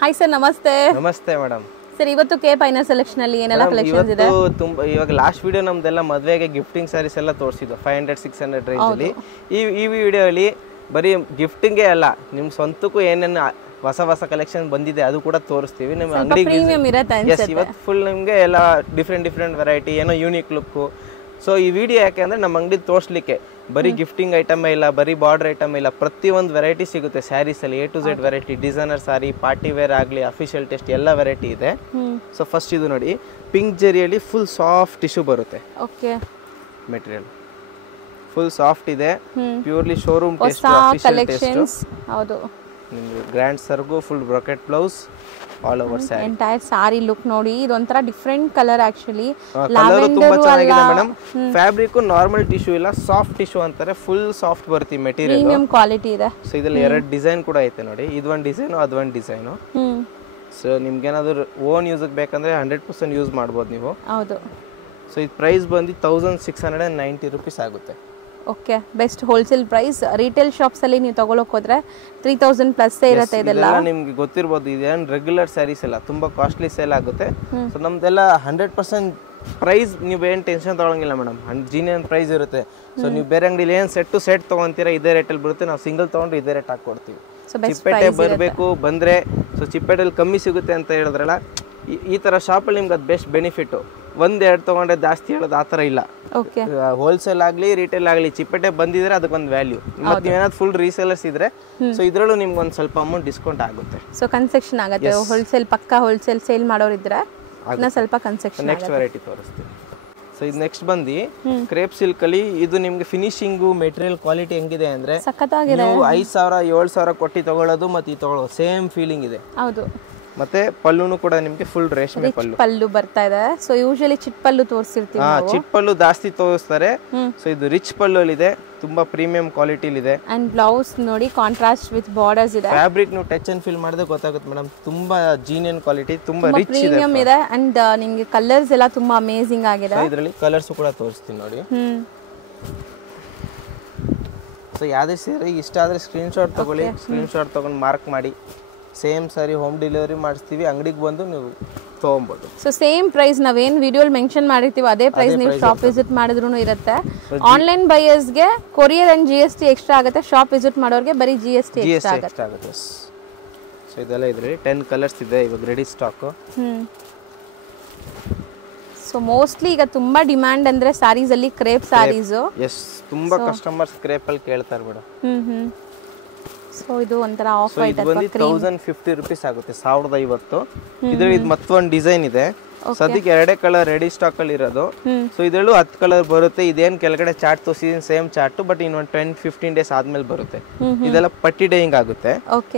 Hi sir, ನಮಸ್ತೆ. ನಮಸ್ತೆ madam. Sir, ಇವತ್ತು ಕೆ ಫೈನಲ್ ಸೆಲೆಕ್ಷನ್ ಅಲ್ಲಿ ಏನೆಲ್ಲ ಕಲೆಕ್ಷನ್ಸ್ ಇದೆ? ತುಂಬಾ ಇವಾಗ ಲಾಸ್ಟ್ ವಿಡಿಯೋ ನಮ್ದೆಲ್ಲ ಮದುವೆಗೆ ಗಿಫ್ಟಿಂಗ್ ಸ್ಯಾರೀಸ್ ಎಲ್ಲ ತೋರಿಸಿದ್ದು 500-600 ರೇಂಜ್ ಅಲ್ಲಿ. ಈ ವಿಡಿಯೋ ಅಲ್ಲಿ ಬರೀ ಗಿಫ್ಟಿಂಗೇ ಅಲ್ಲ, ನಿಮ್ ಸ್ವಂತಕ್ಕೂ ಏನೇನು ಹೊಸ ಕಲೆಕ್ಷನ್ ಬಂದಿದೆ ಅದು ಕೂಡ ತೋರಿಸ್ತೀವಿ. ನಿಮ್ಮ ಅಂಗಡಿಗೆ ಇವತ್ತು ಫುಲ್ ನಿಮಗೆ ಎಲ್ಲ ಡಿಫ್ರೆಂಟ್ ವೆರೈಟಿ, ಏನೋ ಯೂನಿಕ್ ಲುಕ್. ಸೊ ಈ ವಿಡಿಯೋ ಯಾಕೆ ಅಂದ್ರೆ ನಮ್ಮ ಅಂಗಡಿ ತೋರಿಸ್ಲಿಕ್ಕೆ ಬರೀ ಗಿಫ್ಟಿಂಗ್ ಐಟಮ್ ಇಲ್ಲ, ಬರೀ ಬಾರ್ಡರ್ ಐಟಮ್ ಇಲ್ಲ, ಪ್ರತಿಯೊಂದು ವೆರೈಟಿ ಸಿಗುತ್ತೆ ಸ್ಯಾರೀಸ್ ಅಲ್ಲಿ. A to Z variety, designer sari, party wear ಆಗಲಿ, ಅಫಿಷಿಯಲ್ ಟೆಸ್ಟ್ ಎಲ್ಲ ವೆರೈಟಿ ಇದೆ. ಸೊ ಫಸ್ಟ್ ಇದು ನೋಡಿ, ಪಿಂಕ್ ಜರಿಯಲ್ಲಿ ಫುಲ್ ಸಾಫ್ಟ್ ಟಿಶ್ಯೂ ಬರುತ್ತೆ. ಓಕೆ, ಮೆಟೀರಿಯಲ್ ಫುಲ್ ಸಾಫ್ಟ್ ಇದೆ, purely showroom test, official test. ಹೌದು, ನಿಮಗೆ ಗ್ರ್ಯಾಂಡ್ ಸರ್ಗು full brocade blouse all over sari. Entire sari look ನೋಡಿ, ಇದೊಂಥರ ಡಿಫರೆಂಟ್ ಕಲರ್. ಆಕ್ಚುಲಿ ಕಲರ್ ತುಂಬಾ ಚೆನ್ನಾಗಿದೆ ಮೇಡಮ್. ಫ್ಯಾಬ್ರಿಕ್ ನಾರ್ಮಲ್ ಟಿಶ್ಯೂ ಇಲ್ಲ, ಸಾಫ್ಟ್ ಟಿಶ್ಯೂ ಅಂತಾರೆ. ಫುಲ್ ಸಾಫ್ಟ್ ಬರುತ್ತೆ ಮೆಟೀರಿಯಲ್, ಪ್ರೀಮಿಯಂ ಕ್ವಾಲಿಟಿ ಇದೆ. ಸೊ ಇದರಲ್ಲಿ ಎರಡು ಡಿಸೈನ್ ಕೂಡ ಐತೆ ನೋಡಿ, ಇದೊಂದು ಡಿಸೈನ್ ಅದೊಂದು ಡಿಸೈನ್. ಸೊ ನಿಮ್ಗೆ ಏನಾದ್ರು ಓನ್ ಯೂಸ್ ಬೇಕಂದ್ರೆ 100% ಯೂಸ್ ಮಾಡ್ಬೋದು ನೀವು. ಹೌದು. ಸೊ ಇದು ಪ್ರೈಸ್ ಬಂದು 1690 ರೂಪೀಸ್ ಆಗುತ್ತೆ. Okay, best wholesale price. Retail shops ಅಲ್ಲಿ ನೀವು ತಗೊಳಕ್ ಹೋದ್ರೆ 3000 ಪ್ಲಸ್ ಇರುತ್ತೆ. ಇದೆಲ್ಲ ನಿಮ್ಗೆ ಗೊತ್ತಿರಬಹುದು, ಇದೇನು ರೆಗ್ಯುಲರ್ ಸ್ಯಾರೀಸ್ ಎಲ್ಲ ತುಂಬಾ ಕಾಸ್ಟ್ಲಿ ಸೇಲ್ ಆಗುತ್ತೆ. ಸೊ ನಮ್ದೆಲ್ಲ 100% ಪ್ರೈಸ್, ನೀವು ಏನು ಟೆನ್ಷನ್ ತಗೊಳಂಗಿಲ್ಲ ಮೇಡಮ್. ಜೀನಿಯನ್ ಪ್ರೈಸ್ ಇರುತ್ತೆ. ಸೊ ನೀವು ಬೇರೆ ಅಂಗಡಿಲಿ ಏನು ಸೆಟ್ ತಗೊಂತೀರಾ ಇದೇ ರೇಟಲ್ಲಿ ಬರುತ್ತೆ. ನಾವು ಸಿಂಗಲ್ ತಗೊಂಡ್ರೆ ಇದೇ ರೇಟ್ ಹಾಕೊಡ್ತೀವಿ. ಚಿಪ್ಪೇಟೆ ಬರಬೇಕು ಬಂದ್ರೆ, ಸೊ ಚಿಪ್ಪೇಟೆಯಲ್ಲಿ ಕಮ್ಮಿ ಸಿಗುತ್ತೆ ಅಂತ ಹೇಳಿದ್ರಲ್ಲ, ಈ ತರ ಶಾಪಲ್ಲಿ ನಿಮ್ಗೆ ಅದು ಬೆಸ್ಟ್ ಬೆನಿಫಿಟ್. 1-2 ತಗೊಂಡ್ರೆ ಜಾಸ್ತಿ ಹೇಳೋದು ಆ ಥರ ಇಲ್ಲ. ಹೋಲ್ಸೇಲ್ ಆಗಲಿ ರಿಟೇಲ್ ಆಗಲಿ, ಚಿಪ್ಪೇಟೆ ಬಂದಿದ್ರೆ ಅದಕ್ಕೊಂದು ವ್ಯಾಲ್ಯೂ. ಮತ್ತೆ ನೀವೇನಾದ್ರು ಫುಲ್ ರೀಸೇಲರ್ಸ್ ಇದ್ರೆ, ಸೊ ಇದರಲ್ಲೂ ನಿಮ್ಗೆ ಒಂದು ಸ್ವಲ್ಪ ಅಮೌಂಟ್ ಡಿಸ್ಕೌಂಟ್ ಆಗುತ್ತೆ. ಸೊ ಕನ್ಸೆಕ್ಷನ್ ಆಗುತ್ತೆ. ಹೋಲ್ಸೇಲ್ ಹೋಲ್ಸೇಲ್ ಸೇಲ್ ಮಾಡೋರು ಇದ್ರೆ ಇನ್ನೂ ಸ್ವಲ್ಪ ಕನ್ಸೆಕ್ಷನ್. ನೆಕ್ಸ್ಟ್ ವೆರೈಟಿ ತೋರಿಸ್ತೀನಿ. ಸೊ ಇದು ನೆಕ್ಸ್ಟ್ ಬಂದು ಕ್ರೇಪ್ ಸಿಲ್ಕ್ ಅಲ್ಲಿ. ಇದು ನಿಮ್ಗೆ ಫಿನಿಶಿಂಗು ಮೆಟೀರಿಯಲ್ ಕ್ವಾಲಿಟಿ ಹೆಂಗಿದೆ ಅಂದ್ರೆ, ನೀವು 5000 7000 ಕೊಟ್ಟು ತಗೊಳ್ಳೋದು ಮತ್ತೆ ಈ ತಗೊಳ್ಳೋದು ಸೇಮ್ ಫೀಲಿಂಗ್ ಇದೆ. ಹೌದು. ಮತ್ತೆ ಪಲ್ಲುನು ಕೂಡ ನಿಮ್ಗೆ ಫುಲ್ ರೇಷ್ಮೆ ಪಲ್ಲು ಬರ್ತಾ ಇದೆ. ಸೊ ಯೂಶುವಲಿ ಚಿಟ್ ಪಲ್ಲು ತೋರಿಸಿರ್ತೀವಿ. ಚಿಟ್ ಪಲ್ಲು ಜಾಸ್ತಿ ತೋರಿಸ್ತಾರೆ. ಸೊ ಇದು ರಿಚ್ ಪಲ್ಲು ಇದೆ, ತುಂಬಾ ಪ್ರೀಮಿಯಂ ಕ್ವಾಲಿಟಿ ಇದೆ. ಅಂಡ್ ಬ್ಲೌಸ್ ನೋಡಿ, ಕಾಂಟ್ರಾಸ್ಟ್ ವಿತ್ ಬಾರ್ಡರ್ಸ್ ಇದೆ. ಫ್ಯಾಬ್ರಿಕ್ ನೀವು ಟಚ್ ಅಂಡ್ ಫೀಲ್ ಮಾಡಿದ್ರೆ ಗೊತ್ತಾಗುತ್ತೆ ಮೇಡಮ್. ತುಂಬಾ ಜೀನಿಯನ್ ಕ್ವಾಲಿಟಿ, ತುಂಬಾ ರಿಚ್ ಇದೆ, ಪ್ರೀಮಿಯಂ ಇದೆ. ಅಂಡ್ ನಿಮಗೆ ಕಲರ್ಸ್ ಎಲ್ಲ ತುಂಬಾ ಅಮೇಜಿಂಗ್ ಆಗಿದೆ. ಇದರಲ್ಲಿ ಕಲರ್ಸ್ ಕೂಡ ತೋರಿಸ್ತೀನಿ ನೋಡಿ. ಸೊ ಯಾವ್ದೇ ಸೀರೆ ಇಷ್ಟ ಆದ್ರೆ ಸ್ಕ್ರೀನ್ ಶಾಟ್ ತಗೊಳ್ಳಿ, ಸ್ಕ್ರೀನ್ ಶಾಟ್ ತಗೊಂಡು ಮಾರ್ಕ್ ಮಾಡಿ. ಸೇಮ್ ಸಾರಿ ಹೋಮ್ ಡೆಲಿವರಿ ಮಾಡಿಸ್ತೀವಿ, ಅಂಗಡಿಗೆ ಬಂದು ನೀವು ತಗೊಬೋದು. ಸೊ ಸೇಮ್ ಪ್ರೈಸ್ ನಾವೇನ್ ವಿಡಿಯೋಲ್ ಮೆನ್ಷನ್ ಮಾಡಿರ್ತೀವಿ ಅದೇ ಪ್ರೈಸ್ ನೀವು ಶಾಪ್ ವಿಸಿಟ್ ಮಾಡಿದ್ರು ಇರುತ್ತೆ. ಆನ್ಲೈನ್ ಬೈಯರ್ಸ್ಗೆ ಕೊರಿಯರ್ ಅಂಡ್ GST ಎಕ್ಸ್ಟ್ರಾ ಆಗುತ್ತೆ. ಶಾಪ್ ವಿಸಿಟ್ ಮಾಡೋರಿಗೆ ಬರೀ GST ಎಕ್ಸ್ಟ್ರಾ ಆಗುತ್ತೆ. ಸೊ ಇದೆಲ್ಲ ಇದ್ರಿ 10 ಕಲರ್ಸ್ ಇದೆ ಇವಾಗ ರೆಡಿ ಸ್ಟಾಕ್. ಸೊ ಮೋಸ್ಟ್ಲಿ ಈಗ ತುಂಬಾ ಡಿಮ್ಯಾಂಡ್ ಅಂದ್ರೆ ಸ್ಯಾರೀಸ್ ಅಲ್ಲಿ ಕ್ರೇಪ್ ಸ್ಯಾರೀಸ್. ಎಸ್, ತುಂಬಾ ಕಸ್ಟಮರ್ಸ್ ಕ್ರೇಪ್ ಅಲ್ಲಿ ಕೇಳ್ತಾರೆ ಮೇಡಮ್. ಸೊ ಇದು ಒಂಥರ ಆಫ್ ವೈಟ್ ಬಂದು 1050 ರೂಪೀಸ್ ಆಗುತ್ತೆ, 1050. ಇದ್ರಲ್ಲಿ ಇದು ಮತ್ತೊಂದು ಡಿಸೈನ್ ಇದೆ. ಸದ್ಯಕ್ಕೆ 2 ಕಲರ್ ರೆಡಿ ಸ್ಟಾಕ್ ಅಲ್ಲಿ ಇರೋದು. ಸೊ ಇದರಲ್ಲೂ 10 ಕಲರ್ ಬರುತ್ತೆ. ಇದೇನ್ ಕೆಳಗಡೆ ಚಾರ್ಟ್ ತೋರಿಸಿದೀನಿ ಸೇಮ್ ಚಾರ್ಟ್, ಬಟ್ ಇನ್ನೊಂದು 10-15 ಡೇಸ್ ಆದ್ಮೇಲೆ ಬರುತ್ತೆ. ಇದೆಲ್ಲ ಪಟ್ಟಿ ಡೈಯಿಂಗ್ ಆಗುತ್ತೆ.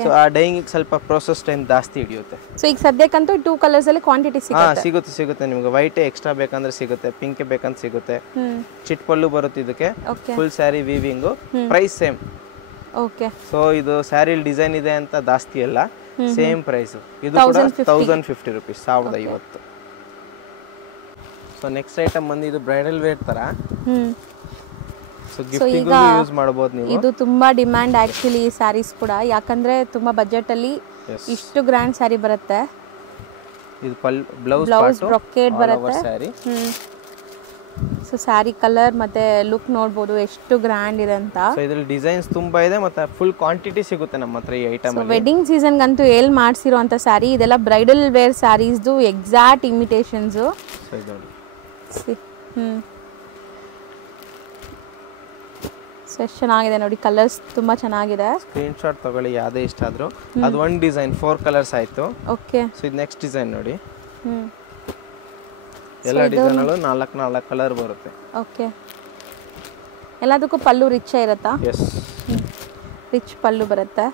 ಸೊ ಆ ಡೈಯಿಂಗ್ ಸ್ವಲ್ಪ ಪ್ರೋಸೆಸ್ ಟೈಮ್ ಜಾಸ್ತಿ ಹಿಡಿಯುತ್ತೆ. ಸೊ ಈಗ ಸದ್ಯಕ್ಕಂತೂ 2 ಕಲರ್ಸ್ ಅಲ್ಲಿ ಕ್ವಾಂಟಿಟಿ ಸಿಗುತ್ತೆ ನಿಮಗೆ. ವೈಟ್ ಎಕ್ಸ್ಟ್ರಾ ಬೇಕಂದ್ರೆ ಸಿಗುತ್ತೆ, ಪಿಂಕ್ ಬೇಕಂದ್ರೆ ಸಿಗುತ್ತೆ. ಚಿಟ್ ಪಲ್ಲು ಬರುತ್ತೆ ಇದಕ್ಕೆ, full sari weaving. Price same. Okay. So ಇದು ಸ್ಯಾರಿ ಡಿಸೈನ್ ಇದೆ ಅಂತ ಜಾಸ್ತಿ ಅಲ್ಲ, ಸೇಮ್ ಪ್ರೈಸ್. ಇದು ಕೂಡ 1050 ರೂಪೀಸ್, 1050. ಸೊ ನೆಕ್ಸ್ಟ್ ಐಟಮ್ ಬಂದು ಇದು ಬ್ರೈಡಲ್ ವೇರ್ ತರ. ಸೊ ಗಿಫ್ಟಿಂಗ್ ಯೂಸ್ ಮಾಡಬಹುದು ನೀವು. ಇದು ತುಂಬಾ ಡಿಮ್ಯಾಂಡ್ ಆಕ್ಚುಲಿ ಈ ಸ್ಯಾರೀಸ್ ಕೂಡ, ಯಾಕಂದ್ರೆ ತುಂಬಾ ಬಜೆಟ್ ಅಲ್ಲಿ ಇಷ್ಟು ಗ್ರ್ಯಾಂಡ್ ಸ್ಯಾರಿ ಬರುತ್ತೆ. ಇದು ಬ್ಲೌಸ್ ಬ್ರೊಕೇಡ್ ಬರುತ್ತೆ. ಸ್ಯಾರಿ. ಸೊ ಸ್ಯಾರಿ ಕಲರ್ ಮತ್ತೆ ಲುಕ್ ನೋಡಬಹುದು ಎಷ್ಟು ಗ್ರ್ಯಾಂಡ್ ಇದೆ ಅಂತ. ಸೊ ಇದರಲ್ಲಿ ಡಿಸೈನ್ಸ್ ತುಂಬಾ ಇದೆ, ಮತ್ತೆ ಫುಲ್ ಕ್ವಾಂಟಿಟಿ ಸಿಗುತ್ತೆ ನಮ್ಮ ಹತ್ರ ಈ ಐಟಮ್ ಅಲ್ಲಿ. ವೆಡ್ಡಿಂಗ್ ಸೀಸನ್ ಗಂತೂ ಎಲ್ ಮಾಡ್ಸಿರೋ ಅಂತ ಸ್ಯಾರಿ ಇದೆಲ್ಲ ಬ್ರೈಡಲ್ ವೇರ್ ಸ್ಯಾರೀಸ್ ದು ಎಕ್ಸಾಕ್ಟ್ ಇಮಿಟೇಷನ್ಸ್. ಸೊ ಇದು ನೋಡಿ. ಸೊ ಎಷ್ಟು ಚೆನ್ನಾಗಿದೆ ನೋಡಿ, ಕಲರ್ಸ್ ತುಂಬಾ ಚೆನ್ನಾಗಿದೆ. ಸ್ಕ್ರೀನ್ ಶಾಟ್ ತಗೊಳ್ಳಿ ಯಾವ್ದೇ ಇಷ್ಟ ಆದ್ರೂ. ಅದು ಒಂದು ಡಿಸೈನ್ 4 ಕಲರ್ಸ್ ಆಯ್ತು. ಓಕೆ. ಸೊ ಇದು ನೆಕ್ಸ್ಟ್ ಡಿಸೈನ್ ನೋಡಿ. ಎಲ್ಲ ಡಿಸೈನ್ ಅಲ್ಲೂ 4 ಕಲರ್ ಬರುತ್ತೆ. ಓಕೆ. ಎಲ್ಲದಕ್ಕೂ ಪಲ್ಲು ರಿಚ್ ಇರುತ್ತಾ? ಎಸ್, ರಿಚ್ ಪಲ್ಲು ಬರುತ್ತೆ.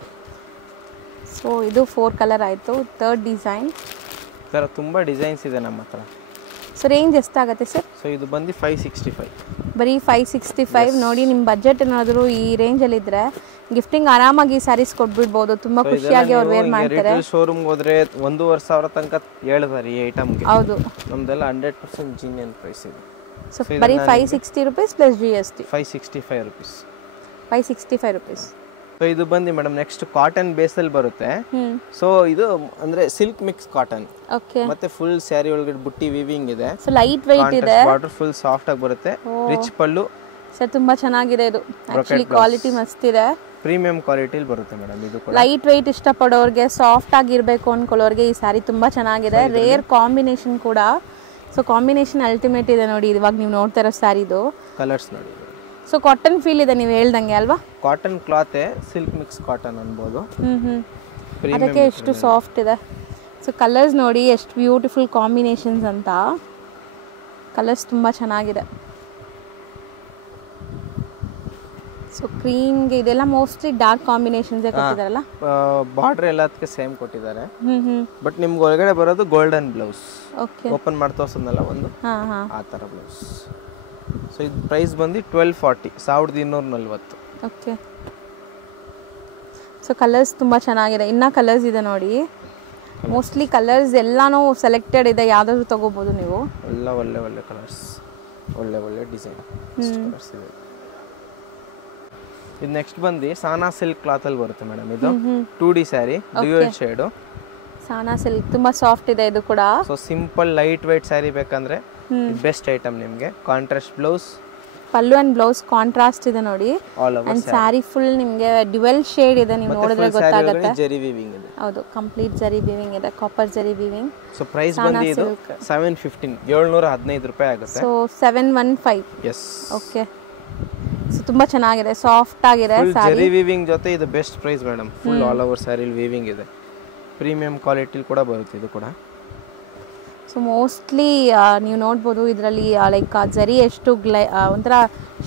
ಸೊ ಇದು 4 ಕಲರ್ ಆಯ್ತು. Third design. ತರ ತುಂಬಾ ಡಿಸೈನ್ಸ್ ಇದೆ ನಮ್ಮ ಹತ್ರ. ಸೊ ರೇಂಜ್ ಎಷ್ಟಾಗುತ್ತೆ ಸರ್? ಸೊ ಇದು ಬಂದು 565. ಬರೀ 565. ನೋಡಿ, ನಿಮ್ಮ ಬಜೆಟ್ ಏನಾದರೂ ಈ ರೇಂಜಲ್ಲಿ ಇದ್ರೆ ಗಿಫ್ಟಿಂಗ್ ಆರಾಮಾಗಿ ಸ್ಯಾರೀಸ್ ಕೊಟ್ಬಿಡ್ಬೋದು. ತುಂಬಾ ಖುಷಿಯಾಗಿ ಅವ್ರು ವೇರ್ ಮಾಡ್ತಾರೆ. ಶೋರೂಮ್ ಹೋದ್ರೆ 1,500 ತನಕ ಹೇಳ್ತಾರೆ ಈ ಐಟಮ್ಗೆ. ಹೌದು, ನಮ್ದೆಲ್ಲ 100% ಜೀನಿಯನ್ ಪ್ರೈಸ್ ಇದೆ. ಸೊ ಬರೀ 560 rupees plus GST. 565 rupees. 565 rupees. So ಇದು ಬಂದು ಮೇಡಮ್ ನೆಕ್ಸ್ಟ್ ಕಾಟನ್ ಬೇಸಲ್ಲಿ ಬರುತ್ತೆ. ಸೊ ಇದು ಅಂದ್ರೆ ಸಿಲ್ಕ್ ಮಿಕ್ಸ್ ಕಾಟನ್. ಓಕೆ. ಮತ್ತೆ ಫುಲ್ ಸ್ಯಾರಿ ಒಳಗಡೆ ಬುಟ್ಟಿ ವೀವಿಂಗ್ ಇದೆ. ಸೊ ಲೈಟ್ weight ಇದೆ. ಬಾರ್ಡರ್ ಫುಲ್ ಸಾಫ್ಟ್ ಆಗಿ ಬರುತ್ತೆ. ರಿಚ್ ಪಲ್ಲು. ಸರ್ ತುಂಬಾ ಚೆನ್ನಾಗಿದೆ ಇದು. ಆಕ್ಚುಲಿ ಕ್ವಾಲಿಟಿ ಮಸ್ತ್ ಇದೆ. ಪ್ರೀಮಿಯಂ ಕ್ವಾಲಿಟಿಲಿ ಬರುತ್ತೆ ಮೇಡಮ್ ಇದು ಕೂಡ. ಲೈಟ್ weight ಇಷ್ಟಪಡೋರಿಗೆ, ಸಾಫ್ಟ್ ಆಗಿರಬೇಕು ಅನ್ಕೊಳ್ಳೋರಿಗೆ ಈ ಸ್ಯಾರಿ ತುಂಬಾ ಚೆನ್ನಾಗಿದೆ. ರೇರ್ ಕಾಂಬಿನೇಷನ್ ಕೂಡ. ಸೊ ಕಾಂಬಿನೇಷನ್ ಅಲ್ಟಿಮೇಟ್ ಇದೆ ನೋಡಿ ಇವಾಗ ನೀವು ನೋಡ್ತಾ ಇರೋ ಸ್ಯಾರಿದು. ಕಲರ್ಸ್ ನೋಡಿ. ಸೊ ಕಾಟನ್ ಫೀಲ್ ಇದೆ ನೀವು ಹೇಳ್ದಂಗೆ ಅಲ್ವಾ? Cotton cloth silk mix cotton ಅನ್ಬೋದು. ಅದಕ್ಕೆ ಎಷ್ಟು ಸಾಫ್ಟ್ ಇದೆ. ಸೊ ಕಲರ್ಸ್ ನೋಡಿ ಎಷ್ಟು ಬ್ಯೂಟಿಫುಲ್ ಕಾಂಬಿನೇಷನ್ಸ್ ಅಂತ. ಕಲರ್ಸ್ ತುಂಬ ಚೆನ್ನಾಗಿದೆ. ಸೊ ಕ್ರೀಮ್ಗೆ ಇದೆಲ್ಲ ಮೋಸ್ಟ್ಲಿ ಡಾರ್ಕ್ ಕಾಂಬಿನೇಷನ್ಸೇ ಕೊಟ್ಟಿದ್ದಾರಲ್ಲ. ಬಾರ್ಡರ್ ಎಲ್ಲದಕ್ಕೆ ಸೇಮ್ ಕೊಟ್ಟಿದ್ದಾರೆ. ಬಟ್ ನಿಮ್ಗೆ ಒಳಗಡೆ ಬರೋದು ಗೋಲ್ಡನ್ ಬ್ಲೌಸ್. ಓಕೆ. ಓಪನ್ ಮಾಡಿ ತೋರಿಸೋದಲ್ಲ ಒಂದು ಆ ಥರ ಬ್ಲೌಸ್. ಸೊ ಇದು ಪ್ರೈಸ್ ಬಂದು 1240, 1240. ಓಕೆ. ಸೊ ಕಲರ್ಸ್ ತುಂಬ ಚೆನ್ನಾಗಿದೆ. ಇನ್ನೂ ಕಲರ್ಸ್ ಇದೆ ನೋಡಿ. ಮೋಸ್ಟ್ಲಿ ಕಲರ್ಸ್ ಎಲ್ಲಾನು ಸೆಲೆಕ್ಟೆಡ್ ಇದೆ, ಯಾವ್ದಾದ್ರು ತಗೋಬಹುದು ನೀವು. ಎಲ್ಲ ಒಳ್ಳೆ ಒಳ್ಳೆ ಕಲರ್ಸ್, ಒಳ್ಳೆ ಒಳ್ಳೆ ಡಿಸೈನ್ ಕಲರ್ಸ್ ಇದೆ. ಇದು ನೆಕ್ಸ್ಟ್ ಬಂದು ಸಾನಾ ಸಿಲ್ಕ್ ಕ್ಲಾತ್ ಅಲ್ಲಿ ಬರುತ್ತೆ ಮೇಡಮ್. ಇದು 2D sari, dual shade. Sana silk ತುಂಬಾ ಸಾಫ್ಟ್ ಇದೆ ಇದು ಕೂಡ. So simple light weight sari ಬೇಕಂದ್ರೆ ಬೆಸ್ಟ್ ಐಟಮ್ ನಿಮಗೆ. Contrast blouse, pallu and blouse contrast ಇದೆ ನೋಡಿ. ಅಂಡ್ ಸ್ಯಾರಿ ಫುಲ್ ನಿಮಗೆ ಡ್ಯುಯಲ್ ಶೇಡ್ ಇದೆ, ನೀವು ನೋಡಿದ್ರೆ ಗೊತ್ತಾಗುತ್ತೆ. ಜರಿ ವೀವಿಂಗ್ ಇದೆ. ಹೌದು, ಕಂಪ್ಲೀಟ್ ಜರಿ ವೀವಿಂಗ್ ಇದೆ, ಕಾಪರ್ ಜರಿ ವೀವಿಂಗ್. ಸೊ ಪ್ರೈಸ್ ಬಂದು ಇದು 715, 715 ರೂಪಾಯಿ ಆಗುತ್ತೆ. ಸೊ 715. ಎಸ್. ಓಕೆ. ಸೊ ತುಂಬಾ ಚೆನ್ನಾಗಿದೆ, ಸಾಫ್ಟ್ ಆಗಿದೆ ಸ್ಯಾರಿ. ಜರಿ ವೀವಿಂಗ್ ಜೊತೆ ಇದು best price madam. Full all over sari weaving ಇದೆ. ಪ್ರೀಮಿಯಂ ಕ್ವಾಲಿಟಿ ಕೂಡ ಬರುತ್ತೆ ಇದು ಕೂಡ. ಸೊ ಮೋಸ್ಟ್ಲಿ ನೀವು ನೋಡ್ಬೋದು ಇದರಲ್ಲಿ ಲೈಕ್ ಜರಿ ಎಷ್ಟು ಒಂಥರ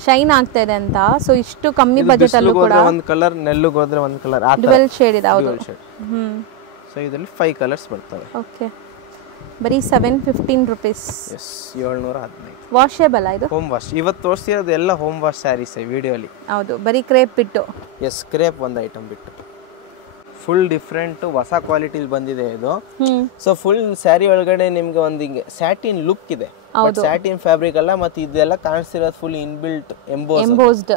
ಶೈನ್ ಆಗ್ತಾ ಇದೆ ಅಂತ. ಸೊ ಇಷ್ಟು ಕಮ್ಮಿ ಬಜೆಟ್ ಅಲ್ಲೂ ಕೂಡ ಒಂದು ಕಲರ್, ನೆಲ್ಲಿಗೆ ಹೋದ್ರೆ ಒಂದು ಕಲರ್, ಡ್ಯುಯಲ್ ಶೇಡ್ ಇದೆ. ಹೌದು. ಸೊ ಇದರಲ್ಲಿ 5 ಕಲರ್ಸ್ ಬರ್ತವೆ. ಓಕೆ. ಬರೀ 715 ರೂಪೀಸ್. ಎಸ್, 715. ವಾಷೇಬಲ್ ಇದು? Home wash. ಇವತ್ತು ತೋರಿಸಿರೋದು ಎಲ್ಲ ಹೋಮ್ ವಾಶ್ ಸ್ಯಾರೀಸ್ ವಿಡಿಯೋಲಿ. ಹೌದು, ಬರೀ ಕ್ರೇಪ್ ಬಿಟ್ಟು. ಎಸ್, ಕ್ರೇಪ್ ಒಂದು ಐಟಮ್ ಬಿಟ್ಟು. ಫುಲ್ ಡಿಫ್ರೆಂಟ್ ಹೊಸ ಕ್ವಾಲಿಟಿಲಿ ಬಂದಿದೆ ಇದು. ಸೊ ಫುಲ್ ಸ್ಯಾರಿ ಒಳಗಡೆ ನಿಮ್ಗೆ ಒಂದು ಹಿಂಗೆ ಸ್ಯಾಟಿನ್ ಲುಕ್ ಇದೆ. ಸ್ಯಾಟಿನ್ ಫ್ಯಾಬ್ರಿಕ್ ಅಲ್ಲ, ಮತ್ತೆ ಇದೆಲ್ಲ ಕಾಣಿಸ್ತಿರೋದು ಫುಲ್ ಇನ್ಬಿಲ್ಟ್ ಎಂಬೋಸ್ಡ್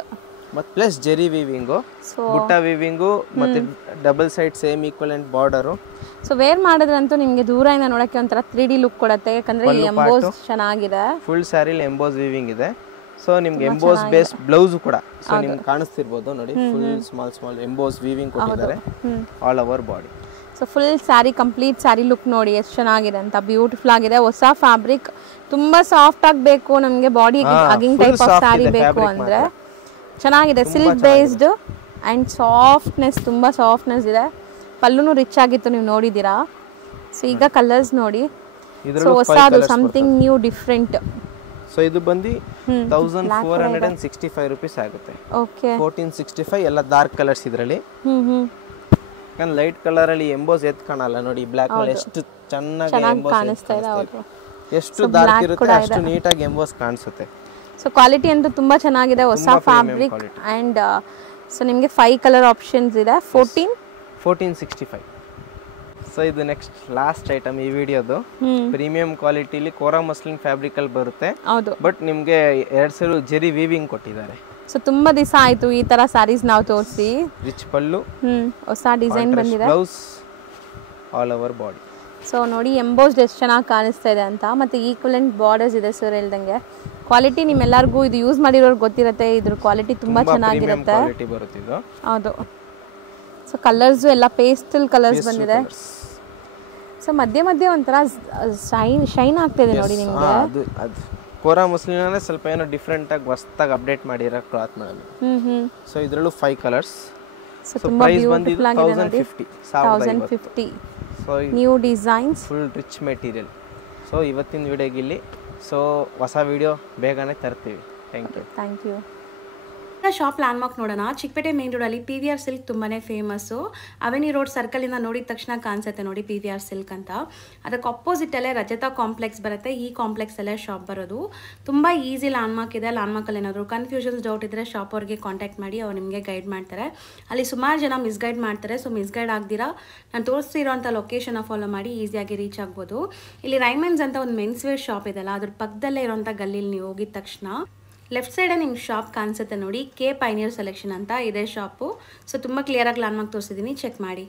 ಮತ್ತೆ ಪ್ಲಸ್ ಜೆರಿ ವೀವಿಂಗು, ಬುಟ್ಟ ವೀವಿಂಗು, ಮತ್ತೆ double side same equivalent border. So wear ಮಾಡಿದ್ರಂತೂ ನಿಮಗೆ ದೂರದಿಂದ ನೋಡಕ್ಕೆ ಒಂಥರ 3D ಲುಕ್ ಕೊಡುತ್ತೆ, ಯಾಕಂದ್ರೆ ಈ ಎಂಬೋಸ್ ಚೆನ್ನಾಗಿದೆ. ಫುಲ್ ಸ್ಯಾರಿಲಿ ಎಂಬೋಸ್ ವೀವಿಂಗ್ ಇದೆ. ಸೊ ನಿಮ್ಗೆ ಎಂಬೋಸ್ ಬೇಸ್ ಬ್ಲೌಸ್ ಕೂಡ ಸೊ ನಿಮ್ಗೆ ಕಾಣಿಸ್ತಿರ್ಬೋದು ನೋಡಿ. ಫುಲ್ ಸ್ಮಾಲ್ ಎಂಬೋಸ್ ವೀವಿಂಗ್ ಕೊಟ್ಟಿದ್ದಾರೆ all over body. So full sari, complete sari look ನೋಡಿ ಎಷ್ಟು ಚೆನ್ನಾಗಿದೆ ಅಂತ. ಬ್ಯೂಟಿಫುಲ್ ಆಗಿದೆ, ಹೊಸ ಫ್ಯಾಬ್ರಿಕ್, ತುಂಬಾ ಸಾಫ್ಟ್ ಆಗಬೇಕು ನಮಗೆ, ಬಾಡಿ ಹಗಿಂಗ್ ಟೈಪ್ ಆಫ್ ಸ್ಯಾರಿ ಬೇಕು ಅಂದ್ರೆ ಚೆನ್ನಾಗಿದೆ. ಸಿಲ್ಕ್ ಬೇಸ್ಡ್ ಅಂಡ್ ಸಾಫ್ಟ್ನೆಸ್, ತುಂಬಾ ಸಾಫ್ಟ್ನೆಸ್ ಇದೆ. ಪಲ್ಲುನು ರಿಚ್ ಆಗಿತ್ತು, ನೀವು ನೋಡಿದ್ದೀರಾ. ಸೊ ಈಗ ಕಲರ್ಸ್ ನೋಡಿ. ಸೊ ಹೊಸದು, ಸಮಥಿಂಗ್ ನ್ಯೂ, ಡಿಫ್ರೆಂಟ್. ಸೊ ಇದು ಬಂದು 1465 ರೂಪೀಸ್ ಆಗುತ್ತೆ. ಓಕೆ. 1465 ಎಲ್ಲ ಡಾರ್ಕ್ ಕಲರ್ಸ್ ಇದರಲ್ಲಿ. ಯಾಕಂದ್ರೆ ಲೈಟ್ ಕಲರ್ ಅಲ್ಲಿ ಎಂಬೋಸ್ ಎತ್ ಕಾಣಲ್ಲ ನೋಡಿ. ಬ್ಲಾಕ್ ಅಲ್ಲಿ ಎಷ್ಟು ಚೆನ್ನಾಗಿ ಎಂಬೋಸ್ ಕಾಣಿಸ್ತಾ ಇದೆ. ಎಷ್ಟು ಡಾರ್ಕ್ ಇರುತ್ತೆ ಅಷ್ಟು ನೀಟಾಗಿ ಎಂಬೋಸ್ ಕಾಣಿಸುತ್ತೆ. ಸೊ ಕ್ವಾಲಿಟಿ ಅಂತೂ ತುಂಬಾ ಚೆನ್ನಾಗಿದೆ, ಹೊಸ ಫ್ಯಾಬ್ರಿಕ್. ಅಂಡ್ ಸೊ ನಿಮಗೆ 5 ಕಲರ್ ಆಪ್ಷನ್ಸ್ ಇದೆ. 1465. ಸೊ ಇದು ನೆಕ್ಸ್ಟ್ ಲಾಸ್ಟ್ ಐಟಮ್ ಈ ವಿಡಿಯೋದು. ಪ್ರೀಮಿಯಂ ಕ್ವಾಲಿಟಿಲಿ ಕೋರಾ ಮಸ್ಲಿನ್ ಫ್ಯಾಬ್ರಿಕ್ ಅಲ್ಲಿ ಬರುತ್ತೆ. ಬಟ್ ನಿಮ್ಗೆ 2 ಸಲ ಜೆರಿ ವೀವಿಂಗ್ ಕೊಟ್ಟಿದ್ದಾರೆ. ಸೊ ತುಂಬಾ ದಿವಸ ಆಯ್ತು ಈ ತರ ಸ್ಯಾರೀಸ್ ನಾವು ತೋರಿಸಿ. ರಿಚ್ ಪಲ್ಲು, ಹೊಸ ಡಿಸೈನ್ ಬಂದಿದೆ, blouse all over body. So ನೋಡಿ ಎಂಬೋಸ್ಡ್ ಎಷ್ಟು ಚೆನ್ನಾಗಿ ಕಾಣಿಸ್ತಾ ಇದೆ ಅಂತ. ಮತ್ತೆ ಈಕ್ವಲೆಂಟ್ ಬಾರ್ಡರ್ಸ್ ಇದೆ ಸರ್ ಹೇಳ್ದಂಗೆ. ಕ್ವಾಲಿಟಿ ನಿಮ್ಮೆಲ್ಲರಿಗೂ ಇದು ಯೂಸ್ ಮಾಡಿರೋರು ಗೊತ್ತಿರುತ್ತೆ, ಇದ್ರ ಕ್ವಾಲಿಟಿ ತುಂಬಾ ಚೆನ್ನಾಗಿರುತ್ತೆ. ಹೌದು. ಸೊ ಕಲರ್ಸ್ ಎಲ್ಲ ಪೇಸ್ಟಲ್ ಕಲರ್ಸ್ ಬಂದಿದೆ. ಸೊ ಮಧ್ಯೆ ಮಧ್ಯೆ ಒಂಥರ ಶೈನ್ ಆಗ್ತಿದೆ ನೋಡಿ ನಿಮಗೆ. ಅದು ಕೋರಾ ಮಸ್ಲಿನ್ ಸ್ವಲ್ಪ ಏನೋ ಡಿಫ್ರೆಂಟ್ ಆಗಿ ಹೊಸದಾಗಿ ಅಪ್ಡೇಟ್ ಮಾಡಿರೋ ಕ್ಲಾತ್ ಮೇಲೆ. ಸೊ ಇದರಲ್ಲೂ 5 ಕಲರ್ಸ್. ಸೊ ತುಂಬಾ ಬ್ಯೂಟಿಫುಲ್ ಆಗಿದೆ ನೋಡಿ. 1050. So new designs, full rich material. So ಇವತ್ತಿನ ವಿಡಿಯೋಗೆ ಇಲ್ಲಿ. ಸೊ ಹೊಸ ವಿಡಿಯೋ ಬೇಗನೆ ತರ್ತೀವಿ. Thank you. Shop landmark ನೋಡೋಣ. ಚಿಕ್ಕಪೇಟೆ ಮೇನ್ ರೋಡಲ್ಲಿ PVR ಸಿಲ್ಕ್ ತುಂಬಾನೇ ಫೇಮಸ್ಸು. ಅವೆನ್ಯೂ ರೋಡ್ ಸರ್ಕಲಿಂದ ನೋಡಿದ ತಕ್ಷಣ ಕಾಣಿಸುತ್ತೆ ನೋಡಿ PVR ಸಿಲ್ಕ್ ಅಂತ. ಅದಕ್ಕೆ ಅಪೋಸಿಟಲ್ಲೇ ರಜತಾ ಕಾಂಪ್ಲೆಕ್ಸ್ ಬರುತ್ತೆ. ಈ ಕಾಂಪ್ಲೆಕ್ಸಲ್ಲೇ ಶಾಪ್ ಬರೋದು. ತುಂಬ ಈಸಿ ಲ್ಯಾಂಡ್ ಮಾರ್ಕ್ ಇದೆ. ಲ್ಯಾಂಡ್ ಮಾರ್ಕಲ್ಲಿ ಏನಾದರೂ ಕನ್ಫ್ಯೂಷನ್ಸ್, ಡೌಟ್ ಇದ್ದರೆ ಶಾಪ್ ಅವ್ರಿಗೆ ಕಾಂಟ್ಯಾಕ್ಟ್ ಮಾಡಿ, ಅವ್ರು ನಿಮಗೆ ಗೈಡ್ ಮಾಡ್ತಾರೆ. ಅಲ್ಲಿ ಸುಮಾರು ಜನ ಮಿಸ್ಗೈಡ್ ಮಾಡ್ತಾರೆ. ಸೊ ಮಿಸ್ಗೈಡ್ ಆಗ್ದಿರಾ ನಾನು ತೋರಿಸ್ತಿರೋಂಥ ಲೊಕೇಶನ್ನ ಫಾಲೋ ಮಾಡಿ ಈಸಿಯಾಗಿ ರೀಚ್ ಆಗ್ಬೋದು. ಇಲ್ಲಿ ರೈಮನ್ಸ್ ಅಂತ ಒಂದು ಮೆನ್ಸ್ ವೇರ್ ಶಾಪ್ ಇದೆಲ್ಲ, ಅದ್ರ ಪಕ್ಕದಲ್ಲೇ ಇರೋಂಥ ಗಲ್ಲಿಲಿ ನೀವು ಹೋಗಿದ ತಕ್ಷಣ ಲೆಫ್ಟ್ ಸೈಡೇ ನಿಮ್ಗೆ ಶಾಪ್ ಕಾಣಿಸುತ್ತೆ ನೋಡಿ, ಕೆ ಪೈನಿಯರ್ ಸೆಲೆಕ್ಷನ್ ಅಂತ ಇದೆ ಶಾಪು. ಸೊ ತುಂಬ ಕ್ಲಿಯರಾಗಿ ಲ್ಯಾಂಡ್ಮಾರ್ಕ್ ತೋರಿಸಿದ್ದೀನಿ, ಚೆಕ್ ಮಾಡಿ.